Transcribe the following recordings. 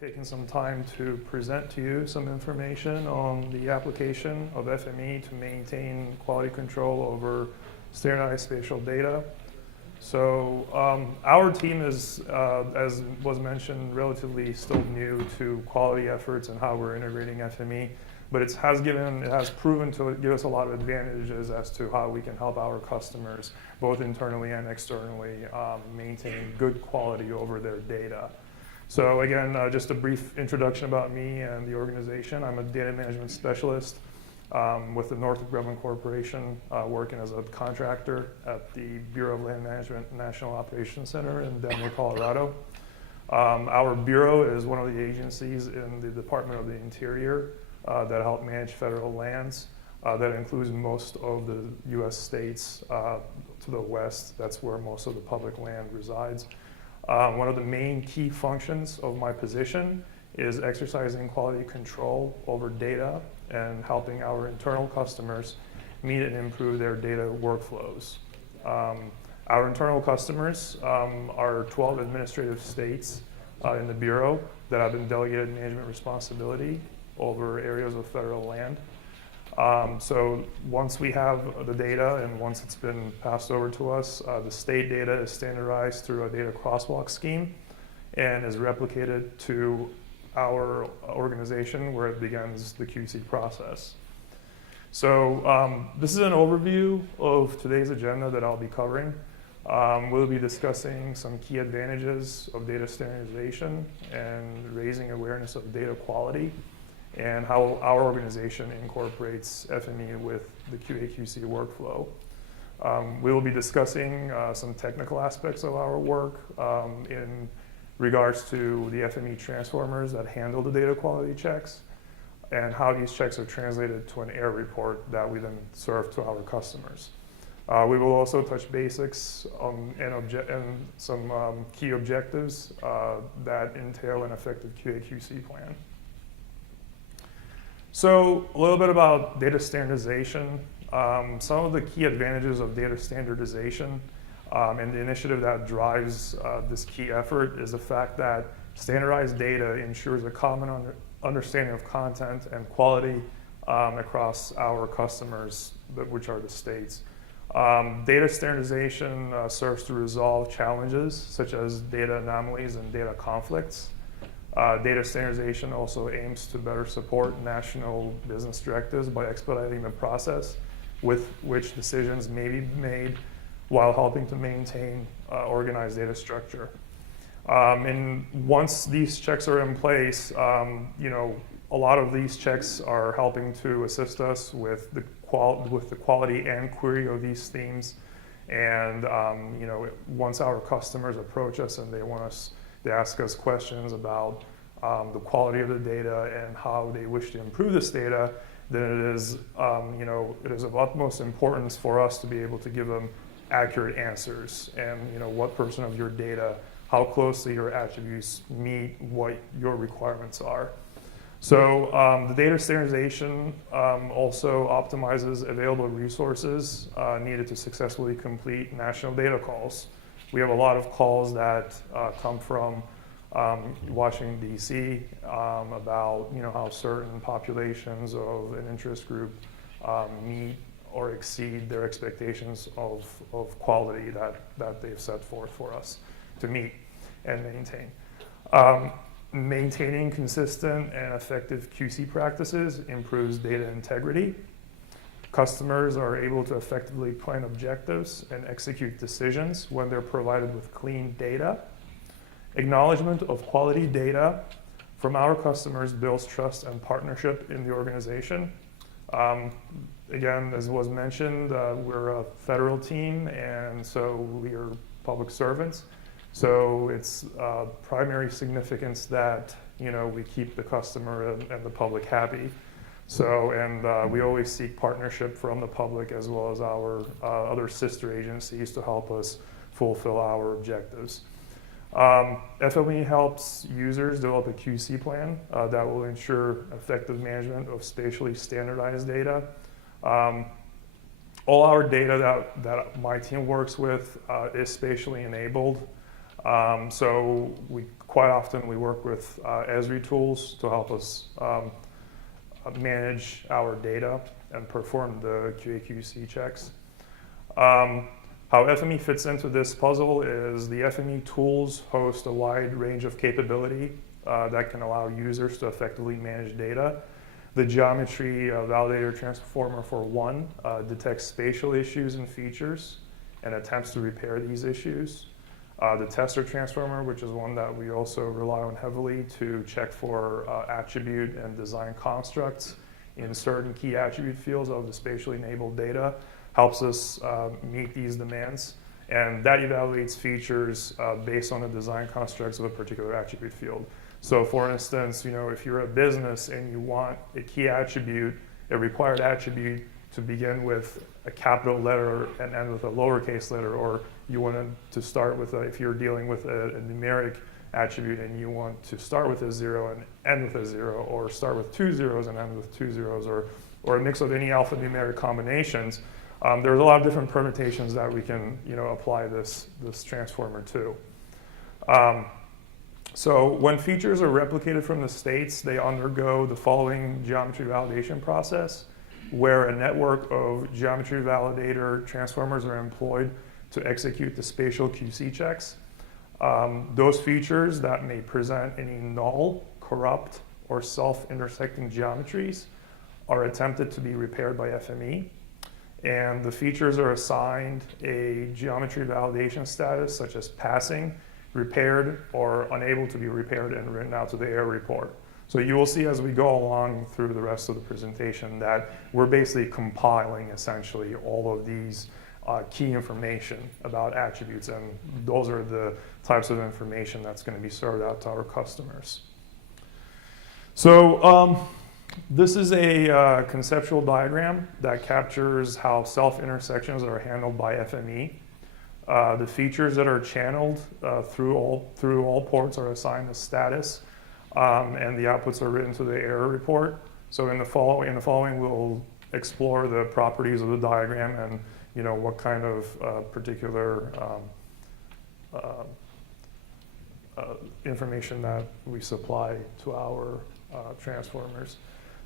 be taking some time to present to you some information on the application of FME to maintain quality control over standardized spatial data. So our team is, as was mentioned, relatively still new to quality efforts and how we're integrating FME, but it has proven to give us a lot of advantages as to how we can help our customers, both internally and externally, maintain good quality over their data. So again, just a brief introduction about me and the organization. I'm a data management specialist with the Northrop Grumman Corporation, working as a contractor at the Bureau of Land Management National Operations Center in Denver, Colorado. Our bureau is one of the agencies in the Department of the Interior that help manage federal lands. That includes most of the U.S. states to the west. That's where most of the public land resides. One of the main key functions of my position is exercising quality control over data and helping our internal customers meet and improve their data workflows. Our internal customers are 12 administrative states in the Bureau that have been delegated management responsibility over areas of federal land. So once we have the data and once it's been passed over to us, the state data is standardized through a data crosswalk scheme and is replicated to our organization where it begins the QC process. So this is an overview of today's agenda that I'll be covering. We'll be discussing some key advantages of data standardization and raising awareness of data quality and how our organization incorporates FME with the QA/QC workflow. We will be discussing some technical aspects of our work in regards to the FME transformers that handle the data quality checks and how these checks are translated to an error report that we then serve to our customers. We will also touch basics and some key objectives that entail an effective QA/QC plan. So a little bit about data standardization. Some of the key advantages of data standardization and the initiative that drives this key effort is the fact that standardized data ensures a common understanding of content and quality across our customers, which are the states. Data standardization serves to resolve challenges such as data anomalies and data conflicts. Data standardization also aims to better support national business directives by expediting the process with which decisions may be made while helping to maintain organized data structure. And once these checks are in place, a lot of these checks are helping to assist us with the quality and query of these themes. And once our customers approach us and they ask us questions about the quality of the data and how they wish to improve this data, then it is of utmost importance for us to be able to give them accurate answers and what percent of your data, how closely your attributes meet what your requirements are. So the data standardization also optimizes available resources needed to successfully complete national data calls. We have a lot of calls that come from Washington, D.C. About how certain populations of an interest group meet or exceed their expectations of quality that they've set forth for us to meet and maintain. Maintaining consistent and effective QC practices improves data integrity. Customers are able to effectively plan objectives and execute decisions when they're provided with clean data. Acknowledgement of quality data from our customers builds trust and partnership in the organization. Again, as was mentioned, we're a federal team, and so we are public servants. So it's primary significance that we keep the customer and the public happy. So, and we always seek partnership from the public as well as our other sister agencies to help us fulfill our objectives. FME helps users develop a QC plan that will ensure effective management of spatially standardized data. All our data that my team works with is spatially enabled. So we quite often we work with Esri tools to help us manage our data and perform the QA/QC checks. How FME fits into this puzzle is the FME tools host a wide range of capability that can allow users to effectively manage data. The geometry validator transformer, for one, detects spatial issues and features and attempts to repair these issues. The tester transformer, which is one that we also rely on heavily to check for attribute and design constructs in certain key attribute fields of the spatially enabled data, helps us meet these demands. And that evaluates features based on the design constructs of a particular attribute field. So for instance, if you're a business and you want a key attribute, a required attribute to begin with a capital letter and end with a lowercase letter, or you want to start with, if you're dealing with a numeric attribute and you want to start with a 0 and end with a 0, or start with 2 zeros and end with 2 zeros, or a mix of any alphanumeric combinations, there's a lot of different permutations that we can apply this transformer to. So when features are replicated from the states, they undergo the following geometry validation process, where a network of geometry validator transformers are employed to execute the spatial QC checks. Those features that may present any null, corrupt, or self-intersecting geometries are attempted to be repaired by FME. And the features are assigned a geometry validation status, such as passing, repaired, or unable to be repaired, and written out to the error report. So you will see as we go along through the rest of the presentation that we're basically compiling essentially all of these key information about attributes, and those are the types of information that's going to be served out to our customers. So this is a conceptual diagram that captures how self-intersections are handled by FME. The features that are channeled through all ports are assigned a status, and the outputs are written to the error report. So in the following, we'll explore the properties of the diagram and what kind of particular information that we supply to our transformers.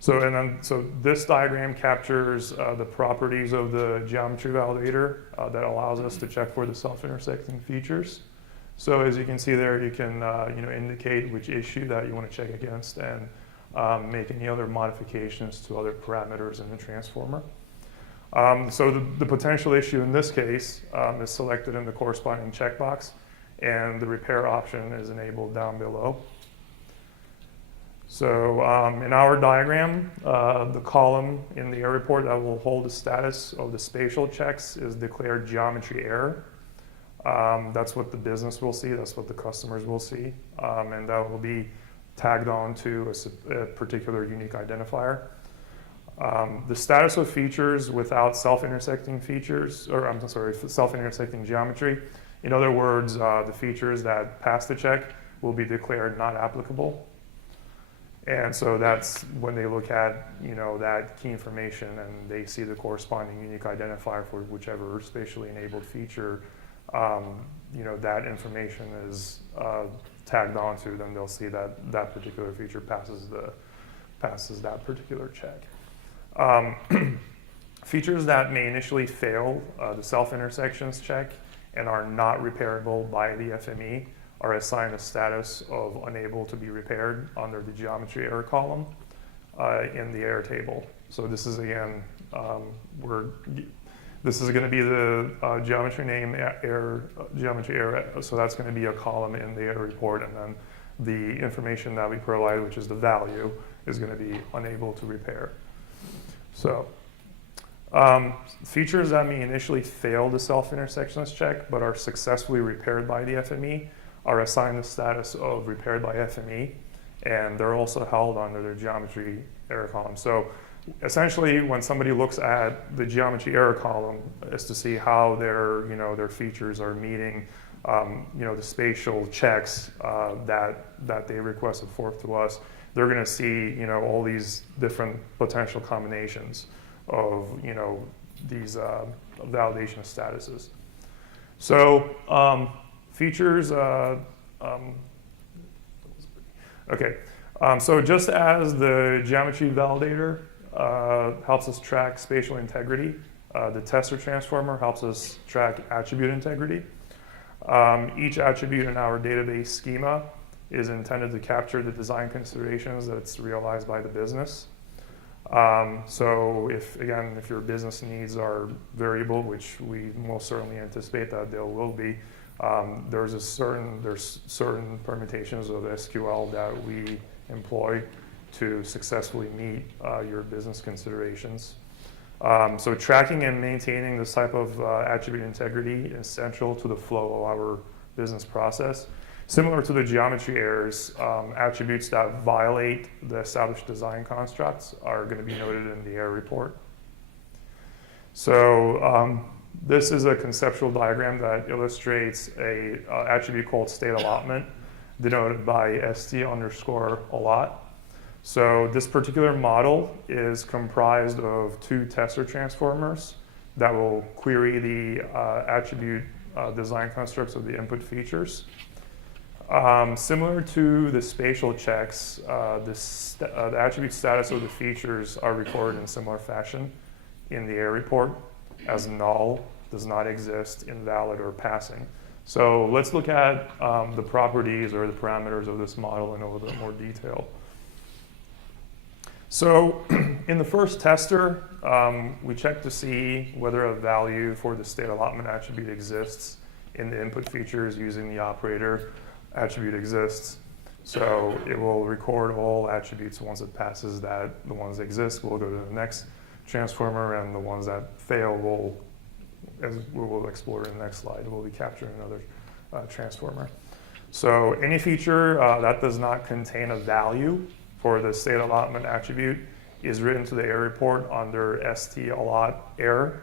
So this diagram captures the properties of the geometry validator that allows us to check for the self-intersecting features. So as you can see there, you can indicate which issue that you want to check against and make any other modifications to other parameters in the transformer. So the potential issue in this case is selected in the corresponding checkbox, and the repair option is enabled down below. So in our diagram, the column in the error report that will hold the status of the spatial checks is declared geometry error. That's what the business will see, that's what the customers will see, and that will be tagged on to a particular unique identifier. The status of features without self-intersecting features, or I'm sorry, self-intersecting geometry. In other words, the features that pass the check will be declared not applicable. And so that's when they look at that key information and they see the corresponding unique identifier for whichever spatially enabled feature that information is tagged onto, then they'll see that that particular feature passes that particular check. Features that may initially fail the self-intersections check and are not repairable by the FME are assigned a status of unable to be repaired under the geometry error column in the error table. So this is again, this is going to be the geometry name error, geometry error. So that's going to be a column in the error report, and then the information that we provide, which is the value, is going to be unable to repair. So features that may initially fail the self-intersections check but are successfully repaired by the FME are assigned the status of repaired by FME, and they're also held under their geometry error column. So essentially, when somebody looks at the geometry error column, is to see how their features are meeting the spatial checks that they requested forth to us. They're going to see all these different potential combinations of these validation statuses. So features Okay, so just as the geometry validator helps us track spatial integrity, the tester transformer helps us track attribute integrity. Each attribute in our database schema is intended to capture the design considerations that's realized by the business. So if your business needs are variable, which we most certainly anticipate that there will be, there's certain permutations of SQL that we employ to successfully meet your business considerations. So tracking and maintaining this type of attribute integrity is central to the flow of our business process. Similar to the geometry errors, attributes that violate the established design constructs are going to be noted in the error report. So this is a conceptual diagram that illustrates a attribute called state allotment, denoted by st_allot. So this particular model is comprised of two tester transformers that will query the attribute design constructs of the input features. Similar to the spatial checks, the attribute status of the features are recorded in similar fashion in the error report as null, does not exist, invalid, or passing. So let's look at the properties or the parameters of this model in a little bit more detail. So in the first tester, we check to see whether a value for the state allotment attribute exists in the input features using the operator attribute exists. So it will record all attributes. Once it passes that, the ones that exist will go to the next transformer, and the ones that fail will, as we will explore in the next slide, will be captured in another transformer. So any feature that does not contain a value for the state allotment attribute is written to the error report under st_allot error,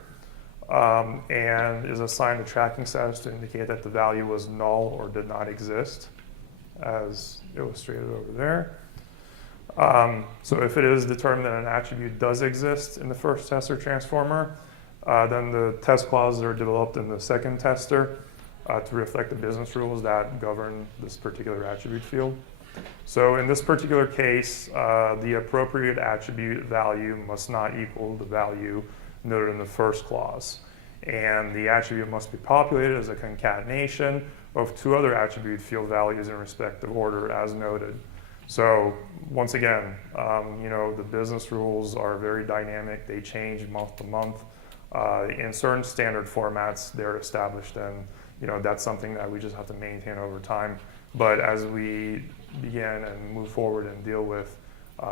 and is assigned a tracking status to indicate that the value was null or did not exist, as illustrated over there. So if it is determined that an attribute does exist in the first tester transformer, then the test clauses are developed in the second tester to reflect the business rules that govern this particular attribute field. So in this particular case, the appropriate attribute value must not equal the value noted in the first clause. And the attribute must be populated as a concatenation of two other attribute field values in respective order as noted. So once again, the business rules are very dynamic. They change month to month. In certain standard formats, they're established, and that's something that we just have to maintain over time. But as we begin and move forward and deal with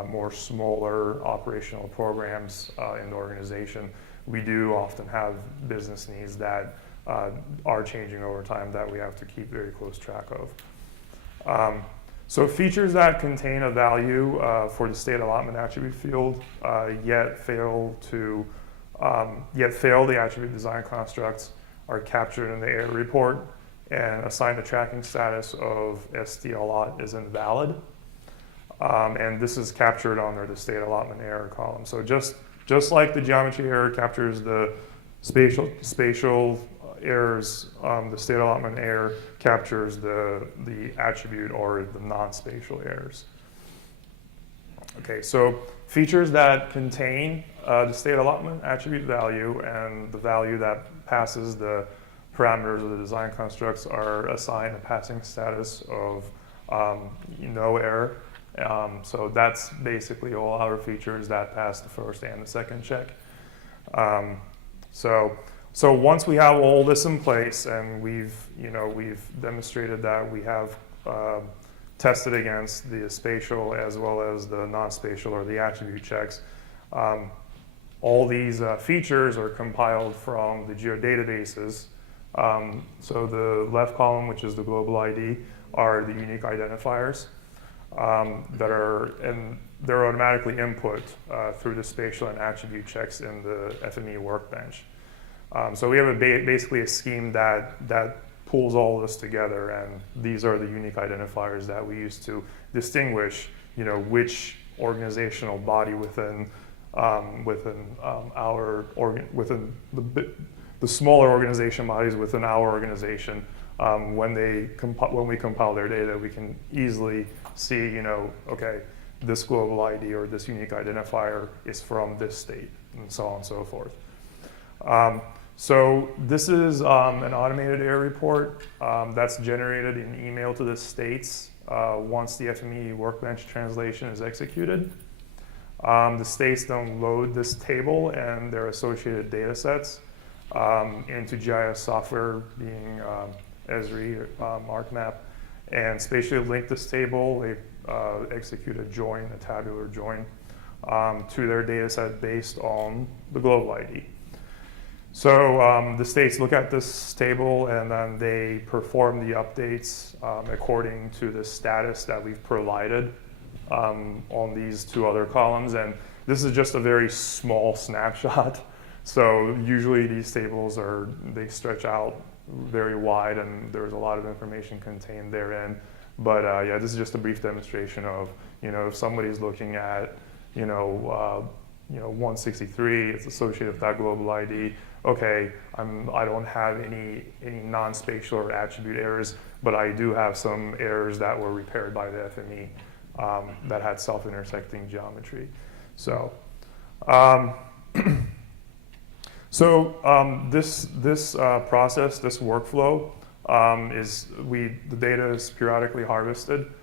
more smaller operational programs in the organization, we do often have business needs that are changing over time that we have to keep very close track of. So features that contain a value for the state allotment attribute field yet fail the attribute design constructs are captured in the error report and assigned the tracking status of st_allot is invalid. And this is captured under the state allotment error column. So just like the geometry error captures the spatial errors, the state allotment error captures the attribute or the non-spatial errors. Okay, so features that contain the state allotment attribute value and the value that passes the parameters of the design constructs are assigned a passing status of no error. So that's basically all our features that pass the first and the second check. So once we have all this in place and we've demonstrated that we have tested against the spatial as well as the non-spatial or the attribute checks, all these features are compiled from the geodatabases. So the left column, which is the GlobalID, are the unique identifiers they're automatically input through the spatial and attribute checks in the FME workbench. So we have basically a scheme that pulls all this together, and these are the unique identifiers that we use to distinguish, which organizational body within the smaller organization bodies within our organization when we compile their data, we can easily see, okay, this global ID or this unique identifier is from this state, and so on and so forth. So this is an automated error report that's generated in email to the states once the FME Workbench translation is executed. The states then load this table and their associated data sets into GIS software, being Esri, ArcMap, and spatially link this table. They execute a join, a tabular join, to their data set based on the global ID. So the states look at this table and then they perform the updates according to the status that we've provided on these two other columns. And this is just a very small snapshot. So usually these tables they stretch out very wide and there's a lot of information contained therein. But yeah, this is just a brief demonstration of, if somebody's looking at, 163, it's associated with that global ID. Okay, I don't have any non-spatial or attribute errors, but I do have some errors that were repaired by the FME that had self-intersecting geometry. So, this process, this workflow, the data is periodically harvested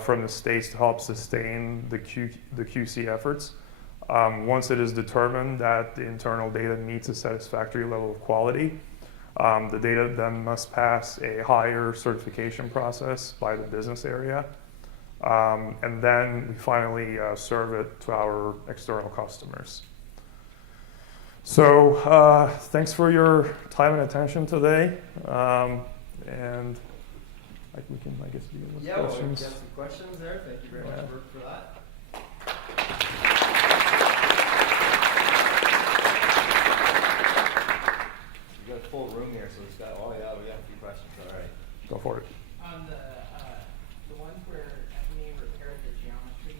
from the states to help sustain the QC efforts. Once it is determined that the internal data meets a satisfactory level of quality, the data then must pass a higher certification process by the business area. And then we finally serve it to our external customers. So thanks for your time and attention today. And we can, I guess, begin with questions. Yeah, we'll get some questions there. Thank you very much for that. We've got a full room here, so it's got, we have a few questions. All right. Go for it. On the ones where FME repaired the geometry,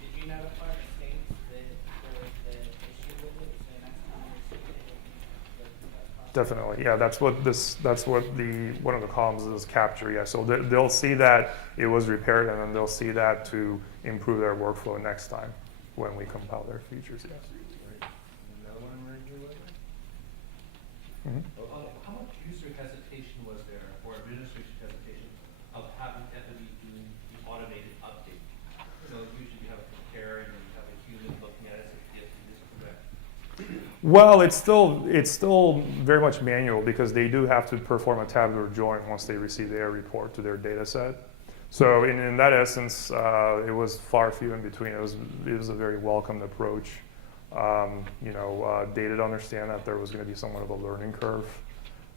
did you notify the states that there was the issue with it? So next time you see it, Definitely, yeah. That's what one of the columns is capture. Yeah, so they'll see that it was repaired, and then they'll see that to improve their workflow next time when we compile their features. Yes. Another one we're here with? How much user hesitation was there, or administration hesitation, of having FME do the automated update? So usually you have a compare and then you have a human looking at it and say, yes, this is correct. Well, it's still very much manual because they do have to perform a tabular join once they receive the error report to their data set. So in that essence, it was far few in between. It was a very welcomed approach. They did understand that there was going to be somewhat of a learning curve,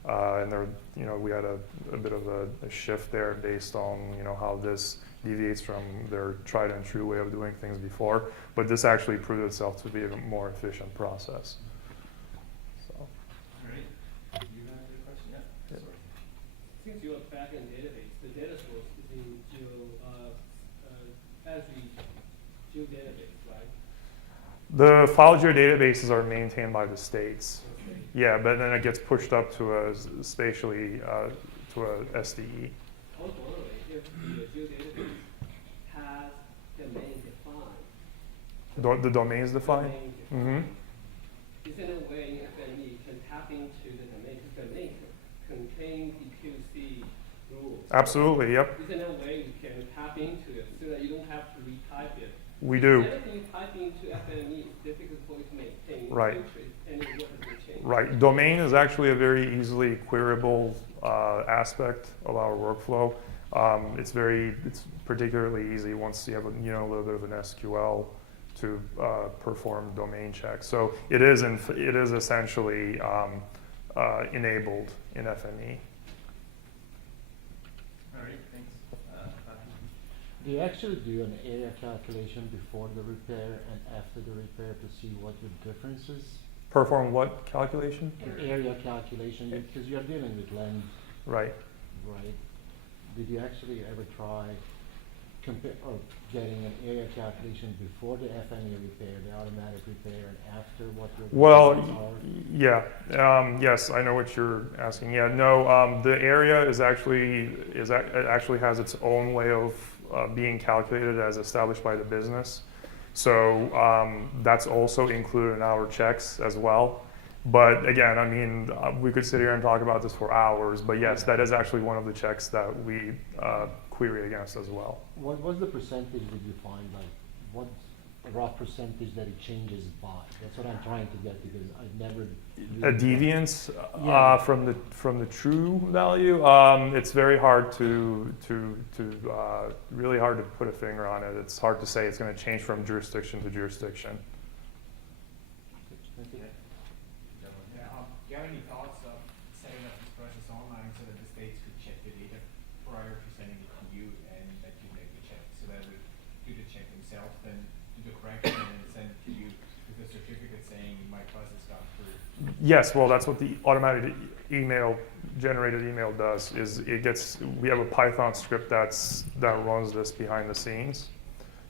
and there, we had a bit of a shift there based on how this deviates from their tried and true way of doing things before. But this actually proved itself to be a more efficient process. So. All right. You have a question? Yeah. Sorry. Since you're a backend database, the data source is in Geo database, right? The file databases are maintained by the states. Okay. Yeah, but then it gets pushed up to a spatially to a SDE. Also, if the Geo database has domain defined, The domain is defined. is there a way FME can tap into the domain? Because the domain contains the QC rules. Absolutely. Yep. Is there a way you can tap into it so that you don't have to retype it? We do. Everything you type into FME is difficult for you to maintain. Right. And what has been changed. Right. Domain is actually a very easily queryable aspect of our workflow. It's particularly easy once you have a little bit of an SQL to perform domain checks. So it is essentially enabled in FME. All right. Thanks. Do you actually do an area calculation before the repair and after the repair to see what your difference is? Perform what calculation? An area calculation, because you're dealing with length, Right. right? Did you actually ever try or getting an area calculation before the FME repair, the automatic repair, and after what your Well, designs are? yeah, yes, I know what you're asking. Yeah, no, the area is actually it actually has its own way of being calculated as established by the business. So that's also included in our checks as well. But again, I mean, we could sit here and talk about this for hours. But yes, that is actually one of the checks that we query against as well. What was the percentage did you find? Like, what's a rough percentage that it changes by? That's what I'm trying to get, because I've never. A deviance Yeah. from the true value. It's very hard to really hard to put a finger on it. It's hard to say it's going to change from jurisdiction to jurisdiction. Thank you. Yeah, do you have any thoughts of setting up this process online so that the states could check the data prior to sending it to you, and that you make the check, so that we do the check themselves, then do the correction and then send it to you with a certificate saying my process got through? Yes, well, that's what the automated generated email does. Is we have a Python script that runs this behind the scenes.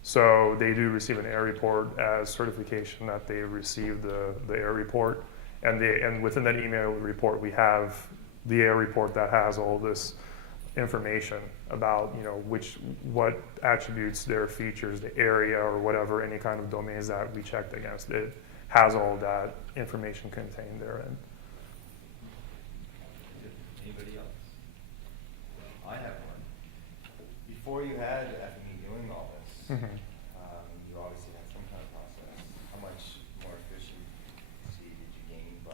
So they do receive an error report as certification that they received the error report, and within that email report we have the error report that has all this information about what attributes, their features, the area or whatever, any kind of domains that we checked against. It has all that information contained therein. Anybody else? I have one. Before you had FME doing all this, Mhm. you obviously had some kind of process. How much more efficiency did you gain by?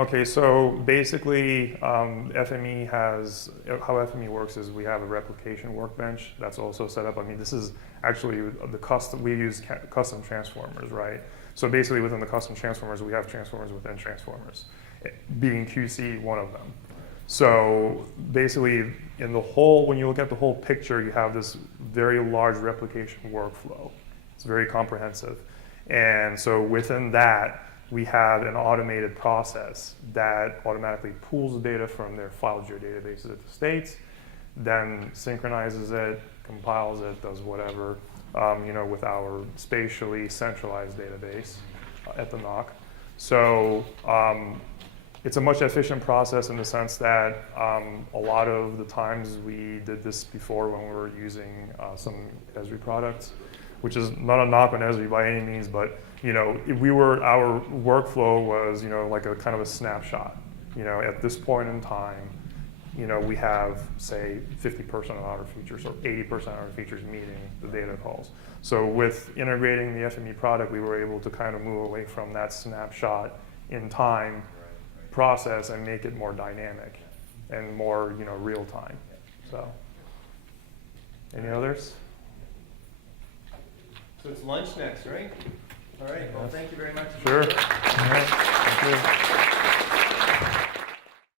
Okay, so basically, FME has, how FME works is we have a replication workbench that's also set up. I mean, this is actually we use custom transformers, right? So basically within the custom transformers, we have transformers within transformers, being QC one of them. So basically when you look at the whole picture, you have this very large replication workflow. It's very comprehensive. And so within that, we have an automated process that automatically pulls the data from their file geodatabases at the states, then synchronizes it, compiles it, does whatever, with our spatially centralized database at the NOC. So it's a much efficient process in the sense that a lot of the times we did this before when we were using some Esri products, which is not a knock on Esri by any means, but our workflow was like a kind of a snapshot. At this point in time, we have say 50% of our features or 80% of our features meeting the data calls. So with integrating the FME product, we were able to kind of move away from that snapshot in time process and make it more dynamic and more real time. So any others? So it's lunch next, right? All right, well, thank you very much. Sure. All right.